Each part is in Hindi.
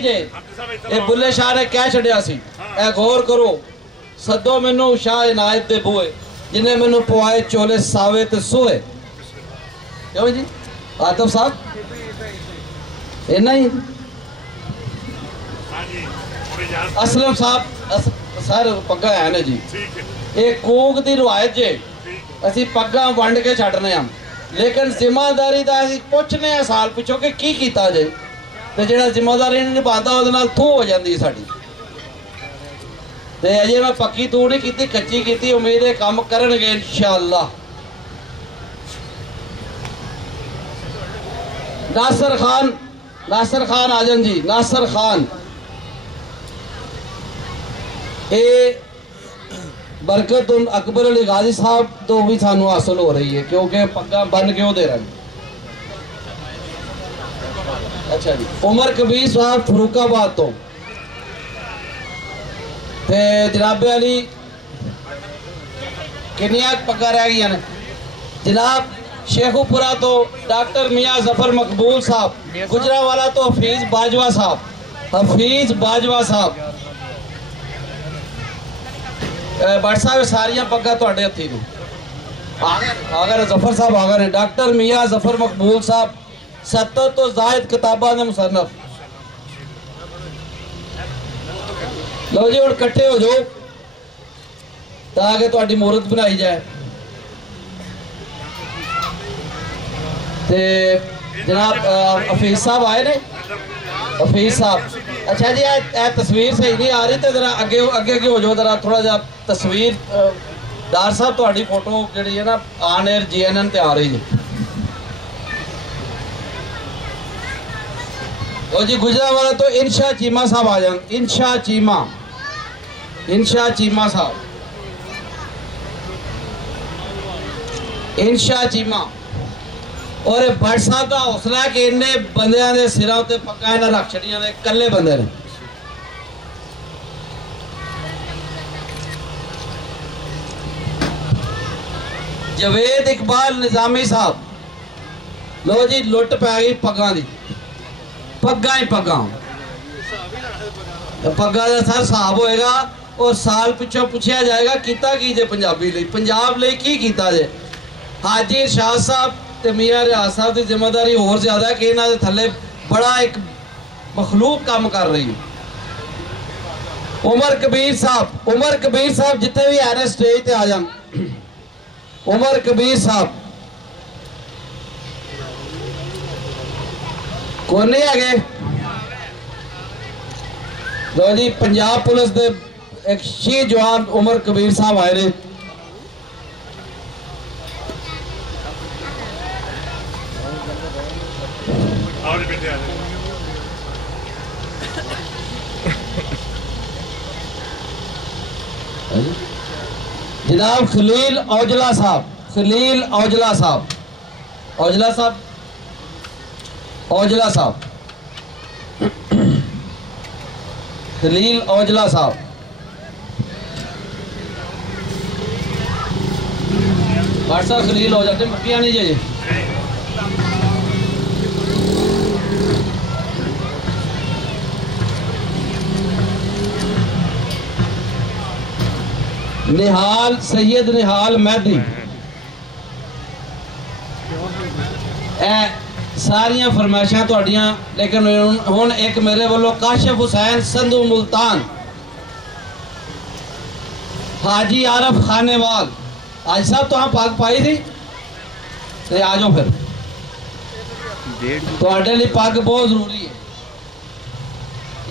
जे बुले शाह ने कह छड़िया सी, ए गौर करो, सदो मैनू शाह इनायत दे बूए जिन्हें मैनू पवाए चोले सावे ते सोए। क्यों जी आतफ साहब इन्ना ही। असलम साहब सर पग्गा है ना जी, ये कोक की रिवायत जे असी पग्गा वंड के छड्डने हम, लेकिन जिम्मेदारी का असी पुछने साल पिछों कि की कीता जे, तो जो जिम्मेदारी नहीं निभाता वो थू हो जाती साड़ी। तो अजे मैं पक्की तू नहीं की, कच्ची की, उम्मीद है काम करनगे इंशाअल्लाह। नासिर खान आजम जी, नासिर खान ये बरकत अकबर अली गाजी साहब तो भी सानू हासिल हो रही है क्योंकि पग्गा बन क्यों दे रहे हैं। अच्छा जी, उमर कबीर साहब फरूकाबाद तो जनाबे अली किनिया पग्गा रह गई ने। जनाब शेखुपुरा तो डॉक्टर मियाँ जफर मकबूल साहब, गुजरावाला तो हफीज बाजवा साहब, हफीज बाजवा साहब भट्ट साहब सारिया पग्गा तुहाडे हत्थी ने। अगर जफर साहब आ गए, डॉक्टर मियाँ जफर मकबूल साहब 70 तो जायद किताबा ने मुसन्नफ। लो जी हुण कट्ठे हो जाओ ताकि तुहाडी मूरत बनाई जाए। ते जनाब हफीज साहब आए ने, हफीज साहब। अच्छा जी ए तस्वीर सही नहीं आ रही तो जरा अगे अगे हो जाओ, जरा थोड़ा जा तस्वीर दार साहब तुहाडी फोटो जी है ना ऑन एयर GNN ते आ रही है। और जी गुजरावाला तो इंशा चीमा साहब आ जाए, इंशा चीमा साहब, इंशा चीमा। और भट्ट साहब का हौसला है कि इन्ने बंदियां दे सिरां उत्ते पक्का इन्हां रख छड़ियां ने, कल्ले बंदे ने। जवेद इकबाल निजामी साहब, लो जी लुट पै गई पग्गां दी, पग्गा ही पग्गा, पग्गा का सर हिसाब होएगा और साल पिछों पूछा जाएगा किता की जे पंजाबी लई, पंजाब लई की कीता जे। हाजी इरशाद साहब ते मियां रियाज साहब की जिम्मेदारी होर ज्यादा है कि इन्हां दे थल्ले बड़ा एक मखलूक काम कर रही है। उमर कबीर साहब जितने भी है स्टेज ते आ जान। उमर कबीर साहब कौन नहीं है? लो जी पंजाब पुलिस दे एक शहीद जवान उमर कबीर साहब आए ने। जनाब खलील औजला साहब, खलील औजला साहब, औजला साहब, औजला साहब, खलील औजला साहब। व्हाट्सएप खलील हो जाते मक्कियां नहीं जी। निहाल सैयद निहाल मेहदी, सारिया फरमाइशां तुहाडियां, लेकिन हुण एक मेरे वालों काशिफ हुसैन संधू मुल्तान, हाजी आरफ खानेवाल। आज साहब तो पग पाई थी तो आ जाओ फिर, तुहाडे लिए पग बहुत जरूरी है।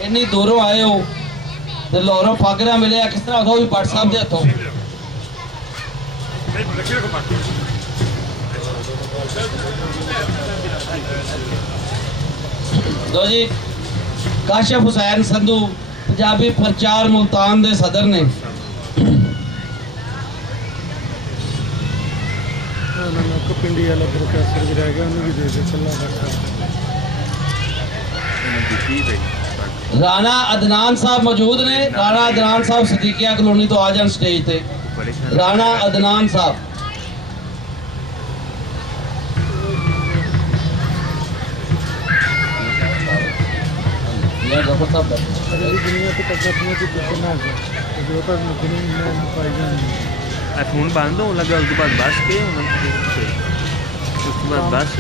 इन्नी दूरों आए हो तो लाहौरों पग ना मिले किस तरह होता भी भट्ट साहब के हथों। लो जी काशिफ हुसैन संधू पंजाबी प्रचार मुल्तान के सदर ने। पिंडी वाला प्रोफेसर भी रह गया, उन्हें भी दे दे चला बैठा। राणा अदनान साहब मौजूद ने, राणा अदनान साहब सदीकिया कलोनी तो आ जाए स्टेज पे। राणा अदनान साहब, मैं गफर साहब अरे दुनिया तो पता नहीं कि कितना है जो पर मुझे नहीं पाई जानी फोन बंद होने लगा उसके बाद बस के उसके बाद बस